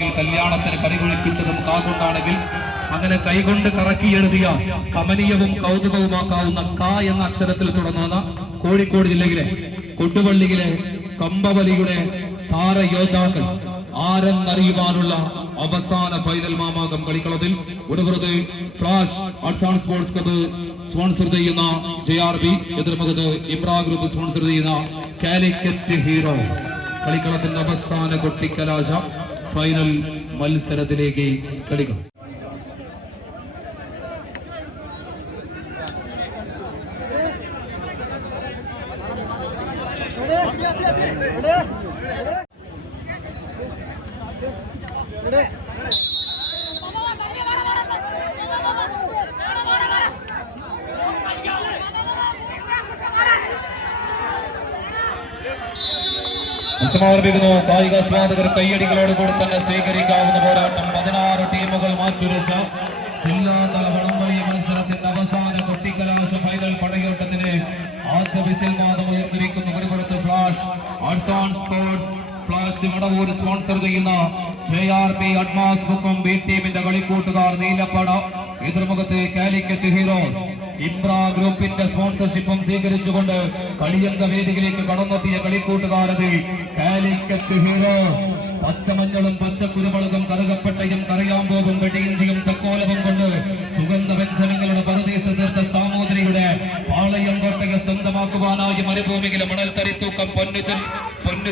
എങ്കിൽ കല്യാണത്തിന് കറി കുഴിപ്പിച്ചതും കാകൊണ്ടാണെങ്കിൽ അങ്ങനെ കൈകൊണ്ട് കറക്കി എഴുതിയ കമനീയവും കൗതുകവുമാക്കാവുന്ന ക എന്ന അക്ഷരത്തിൽ തുടങ്ങുന്ന കോഴിക്കോട് ജില്ലയിലെ കൊടുവള്ളിയിലെ കമ്പവലിയുടെ താരയോദ്ധാക്കൾ ആരെന്നറിയുവാനുള്ള അവസാന ഫൈനൽ മാമാകം കളിക്കളത്തിൽ ഒരു flash arts and sports club sponsor ചെയ്യുന്ന JRB, എതിർമുഖത്ത് ഇംബ്രാ ഗ്രൂപ്പ് സ്പോൺസർ ചെയ്യുന്ന കാലിക്കറ്റ് ഹീറോസ് കളിക്കളത്തിന്റെ അവസാന കൊട്ടിക്കലാശ ഫൈനൽ മത്സരത്തിലേക്ക് കളിക്കണം. സമർപ്പിക്കുന്നു. കായികാസ്വാദകർ കയ്യടികളോട് കൂടി തന്നെ സ്വീകരിക്കാവുന്ന പോരാട്ടം. 16 ടീമുകൾ മാറ്റുരച്ച ജില്ലാതല വടംവലി മത്സരത്തിന്റെ അവസാന കൊട്ടിക്കലാശ ഫൈനൽ പടയോട്ടത്തിന് ആദ്യ വിസിൽ നാദം ഉയർന്നിരിക്കുന്നു. ഒരുപുറത്ത് flash arts and sports flash Vadavoor sponsor ചെയ്യുന്ന JRB അഡ്മാസ് ബുക്കും ബി ടീമിന്റെ കളിക്കൂട്ടുകാർ നീലപ്പട, എതിർമുഖത്ത് കാലിക്കറ്റ് ഹീറോസ് ഇംബ്രാ ഗ്രൂപ്പിന്റെ സ്പോൺസർഷിപ്പും സ്വീകരിച്ചുകൊണ്ട് കളിയങ്ക വേദിയിലേക്ക് കടന്നെത്തിയ കളിക്കൂട്ടുകാരത് കാലിക്കറ്റ് ഹീറോസ്. പച്ചമഞ്ഞളും പച്ചക്കുരുമുളകും കറുകപ്പട്ടയും കറിയാമ്പോകും വെടിയിഞ്ചിയും തക്കോലവും കൊണ്ട് സുഗന്ധ വ്യഞ്ജനങ്ങളുടെ പരദേശ തീർത്ത സാമൂതിരിയുടെ പാളയം കോട്ടയെ സ്വന്തമാക്കുവാനായി മരുഭൂമിയിലെ മണൽത്തരിത്തൂക്കം പൊന്നു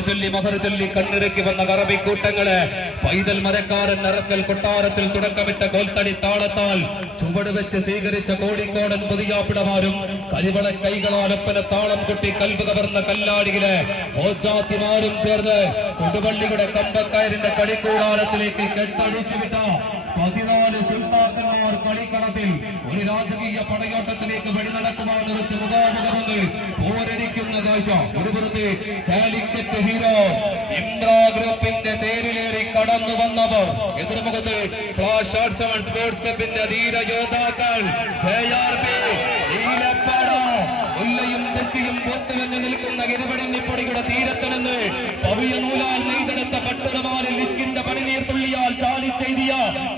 ചൊല്ലി മഹർ ചൊല്ലി കണ്ണിറക്കി വന്ന കറബിക്കൂട്ടങ്ങളെ പൈതൽ മരക്കാരൻ നിറക്കൽ കൊട്ടാരത്തിൽ തുടക്കമിട്ട കോൽത്തടി താളത്താൽ ചുവട് വെച്ച് സ്വീകരിച്ച കോഴിക്കോടൻ പുതിയാപ്പിടമാരും കരിവള കൈകളാൽ ഒപ്പന താളം കൊട്ടി കൽബ് കവർന്ന കല്ലാടിയിലെ ഓജാത്തിമാരും ചേർന്ന് കൊടുവള്ളിയുടെ കമ്പക്കയറിന്റെ കളിക്കൂടാരത്തിലേക്ക് കെട്ടടിച്ചു വിട്ട 14 സുൽത്താക്കന്മാർ കളിക്കളത്തിൽ ഒരു രാജകീയ പടയോട്ടത്തിലേക്ക് വഴി നടക്കുവാൻ വെച്ച് മുഖാമുഖമെന്ന് പോരടിക്കുന്ന കാഴ്ച. ഒരുപുറത്ത് കാലിക്കറ്റ് ഹീറോസ് ഇംബ്രാ ഗ്രൂപ്പിന്റെ തേരിലേറി കടന്നു വന്നവർ, എതിർമുഖത്ത് ഫ്ലാഷ് ആർട്സ് ആൻഡ് സ്പോർട്സ് ക്ലബിന്റെ ധീര യോദ്ധാക്കൾ JRB നീലപ്പട. ഉല്ലയും തെച്ചിയും പൊത്തുലഞ്ഞു നിൽക്കുന്ന ഇരുപടിഞ്ഞിപ്പൊടിയുടെ തീരത്ത് നിന്ന് പവിയ നൂലാൽ നെയ്തെടുത്ത പട്ടുടമാലിൽ നിഷ്കിന്റെ പണിനീർ തുള്ളിയാൽ ചാലിച്ചെയ്തിയ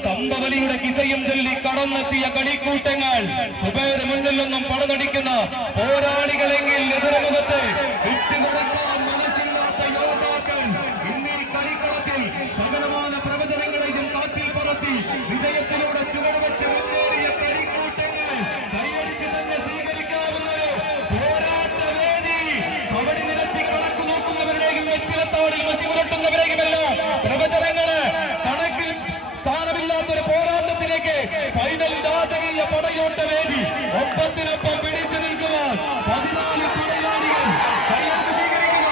കമ്പവലിയുടെ കിസയും ചൊല്ലി കടന്നെത്തിയ കളിക്കൂട്ടങ്ങൾ. സുബൈർ മുന്നിൽ നിന്നും പടനടിക്കുന്ന പോരാളികളെങ്കിൽ എതിർമുഖത്ത് വിട്ടുകൊടുക്കാൻ മനസ്സില്ലാത്ത യോദ്ധാക്കൾ. ഇന്നീ കളിക്കളത്തിൽ സകലമാന പ്രവചനങ്ങളെയും കാറ്റിൽ പറത്തി വിജയത്തിലൂടെ ചുവടുവെച്ച് മുന്നേറിയ കളിക്കൂട്ടങ്ങൾ കൈയടിച്ച് തന്നെ സ്വീകരിക്കാവുന്നത് പോരാട്ടവേദി. കബഡി നിരത്തി കണക്കു നോക്കുന്നവരുടെയും നെറ്റിലത്താടിൽ മഷി പുരട്ടുന്നവരെയുമെല്ലാം പ്രവചനങ്ങള് കണക്കിൽ സ്ഥാനമില്ലാത്തൊരു പോരാട്ടത്തിലേക്ക് ഫൈനൽ രാജകീയ പടയോട്ട വേദി. ഒപ്പത്തിനൊപ്പം പിടിച്ചു നിൽക്കുവാൻ 14 പടയാളികൾ കൈയടിച്ച് സ്വീകരിക്കുക.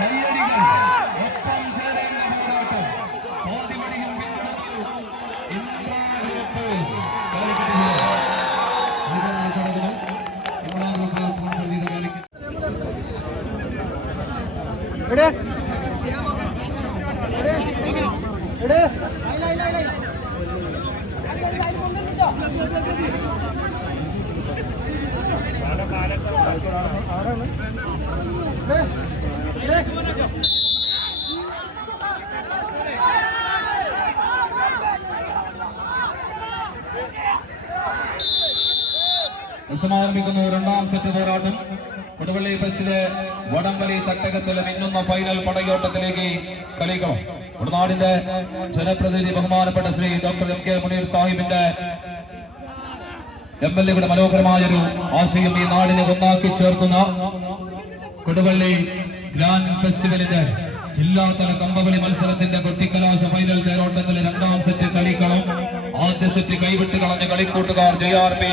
കൈയടികൾ ഒപ്പം ചേരേണ്ട പോരാട്ടം. ആദ്യമടിയും പിന്തുണച്ചു ഇംബ്രാ ഗ്രൂപ്പ് ചടങ്ങും ഇംബ്രാ ഗ്രൂപ്പ് സ്പോൺസർ ചെയ്ത കാലിക്കറ്റ് സമാരംഭിക്കുന്നു. രണ്ടാം സെറ്റ് പോരാട്ടം. കൊടുവള്ളി ഫെസ്റ്റിലെ വടംവലി തട്ടകത്തിലെ മിന്നുന്ന ഫൈനൽ പടയോട്ടത്തിലേക്ക് കളിക്കണം. നാടിന്റെ ജനപ്രതിനിധി ബഹുമാനപ്പെട്ട ശ്രീ ഡോക്ടർ MK മുനീർ സാഹിബിന്റെ MLA മനോഹരമായൊരു ആശയം ഈ നാടിനെ ഒന്നാക്കി ചേർക്കുന്ന കൊടുവള്ളി ഗ്രാൻഡ് ഫെസ്റ്റിവലിന്റെ ജില്ലാതല കമ്പവലി മത്സരത്തിന്റെ കൊട്ടിക്കലാശ ഫൈനൽ തേരോട്ടത്തിലെ രണ്ടാം സെറ്റ് കളിക്കണം. ആദ്യ സെറ്റ് കൈവിട്ട് കളഞ്ഞ കളിക്കൂട്ടുകാർ JRB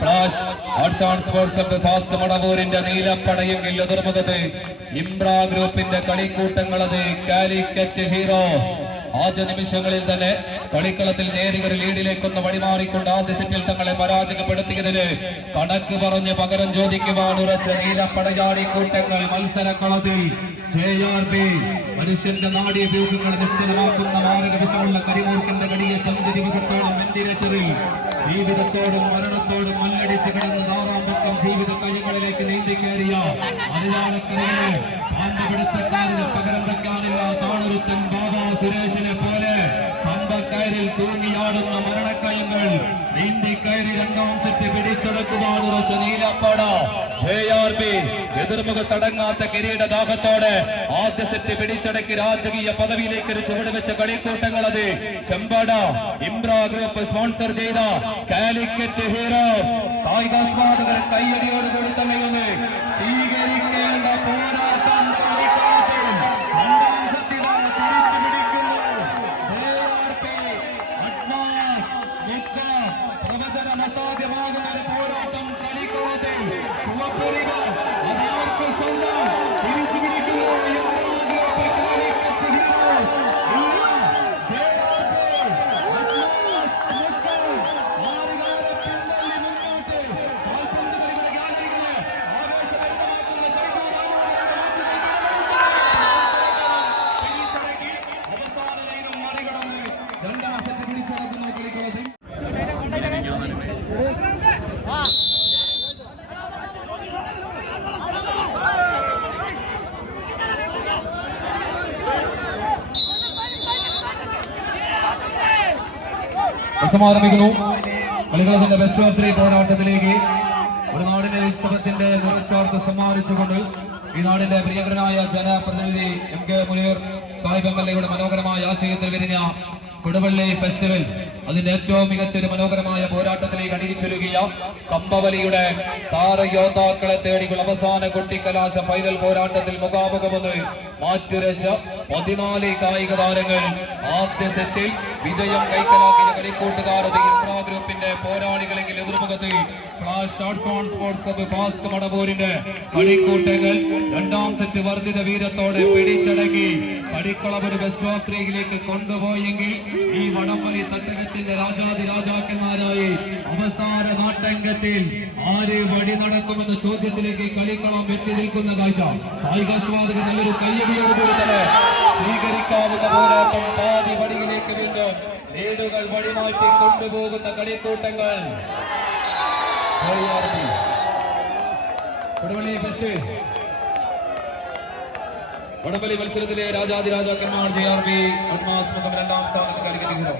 flash arts and sports club fast മടവൂരിന്റെ നീലപ്പടയെങ്കിൽ എതിർമുഖത്ത് ഇംബ്രാ ഗ്രൂപ്പിന്റെ കളിക്കൂട്ടങ്ങളത് കാലിക്കറ്റ് ഹീറോസ്. ആദ്യ നിമിഷങ്ങളിൽ തന്നെ കളിക്കളത്തിൽ നേരിയൊരു ലീഡിലേക്കൊന്ന് വഴിമാറിക്കൊണ്ട് ആദ്യ സെറ്റിൽ തങ്ങളെ പരാജയപ്പെടുത്തിയതിന് കണക്ക് പറഞ്ഞ് പകരം ചോദിക്കുവാൻ ഉറച്ച നീലപ്പടയാടി കൂട്ടങ്ങൾ മത്സരക്കളത്തിൽ JRB മനുഷ്യന്റെ നാടിയ വ്യൂഹങ്ങളെ നിശ്ചലമാക്കുന്ന മാരക വിഷമുള്ള കരിമൂർക്കിന്റെ കടിയെ 5 ദിവസത്തോളം വെന്റിലേറ്ററിൽ ജീവിതത്തോടും മരണത്തോടും മല്ലടിച്ച് കിടന്ന് 6ാം പക്കം ജീവിത കൈകളിലേക്ക് നീന്തി കയറിയ അതിരാളക്കരയിലെ ആണ്ടുപിടുത്തക്കാരന് പകരം വെക്കാനില്ല. താണൊരുത്തൻ ബാബ സുരേഷിനെ പോലെ കമ്പക്കയറിൽ തൂങ്ങിയാടുന്ന മരണക്കയങ്ങൾ നീന്തിക്കയറി രണ്ടാം സെറ്റ് പിടിച്ചെടുക്കുവാൻ ഉറച്ച നീലപ്പട JRB എതിർമുഖ തടങ്ങാത്ത കിരീടദാഹത്തോടെ ആദ്യ സെറ്റ് പിടിച്ചടക്കി രാജകീയ പദവിയിലേക്ക് ഒരു ചുവട് വെച്ച കളിക്കൂട്ടങ്ങൾ. അത് ചെമ്പാട ഇംബ്ര ഗ്രൂപ്പ് സ്പോൺസർ ചെയ്ത കാലിക്കറ്റ് ഹീറോസ്. കായികാസ്വാദകർ കയ്യടിയോടുകൂടി തന്നെയൊന്ന് സ്വീകരിക്കേണ്ട പോരാട്ടം കളിക്കളത്തിൽ രണ്ടാം സെറ്റിൽ തിരിച്ചു പിടിക്കുന്നു. JRB അഡ്വാൻസ് പ്രവചനം അസാധ്യമാകുന്ന ഒരു പോരാട്ടം കളിക്കളത്തിൽ. ചുവപ്പുരിക അതാർക്ക് സ്വന്തം തിരിച്ചു പിടിക്കുന്നു. രണ്ടാം സെറ്റ് പിടിച്ചടക്കുന്ന കളിക്കളത്തിൽ ആരംഭിക്കുന്നു. കളികളത്തിന്റെ ബെസ്റ്റ് ഓഫ് 3 പോരാട്ടത്തിലേക്ക് ഒരു നാടിന്റെ ഉത്സവത്തിന്റെ നിറച്ചാർത്ത് സമ്മാനിച്ചുകൊണ്ട് ഈ നാടിന്റെ പ്രിയങ്കരനായ ജനപ്രതിനിധി MK മുനീർ സാഹിബ് MLA മനോഹരമായ ആശയത്തിൽ വിരിഞ്ഞ കൊടുവള്ളി ഫെസ്റ്റിവൽ അതിന്റെ ഏറ്റവും മികച്ചൊരു മനോഹരമായ പോരാട്ടത്തിലേക്ക് അടിയിച്ചൊരുകിയ കമ്പവലിയുടെ താരയോദ്ധാക്കളെ തേടിയുള്ള അവസാന കൊട്ടിക്കലാശ ഫൈനൽ പോരാട്ടത്തിൽ മുഖാമുഖമെന്ന് മാറ്റുരച്ച 14 കായിക താരങ്ങൾ ആദ്യ സെറ്റിൽ വിജയം കൈക്കലാക്കിയ കളിക്കൂട്ടുകാരത് ഇംബ്ര ഗ്രൂപ്പിന്റെ പോരാളികളെങ്കിൽ എതിർമുഖത്ത് flash shots on sports club ഫാസ്ക് മടവൂരിന്റെ കളിക്കൂട്ടങ്ങൾ രണ്ടാം സെറ്റ് വർദ്ധിത വീരത്തോടെ പിടിച്ചടക്കി കളിക്കളം ഒരു ബെസ്റ്റ് ഓഫ് 3യിലേക്ക് കൊണ്ടുപോയെങ്കിൽ ഈ വടംവലി തട്ടകത്തിന്റെ രാജാതിരാജാക്കന്മാരായി അവസാന നാട്ടങ്കത്തിൽ ആര് വടി നടക്കുമെന്ന ചോദ്യത്തിലേക്ക് കളിക്കളം എത്തി നിൽക്കുന്ന കാഴ്ച കായികാസ്വാദകർ നല്ലൊരു കയ്യടിയോടുകൂടി തന്നെ സ്വീകരിക്കാവുന്ന പോരാട്ടം. പാതി വടിയിലേക്ക് വീണ്ടും ലീഡുകൾ വടിമാറ്റി കൊണ്ടുപോകുന്ന കളിക്കൂട്ടങ്ങൾ. JRB കൊടുവള്ളി ഫെസ്റ്റ് വടംവലി മത്സരത്തിലെ രാജാതിരാജാക്കന്മാർ JRB അഡ്വാൻസ് രണ്ടാം സ്ഥാനത്ത് കളിക്കുന്നു.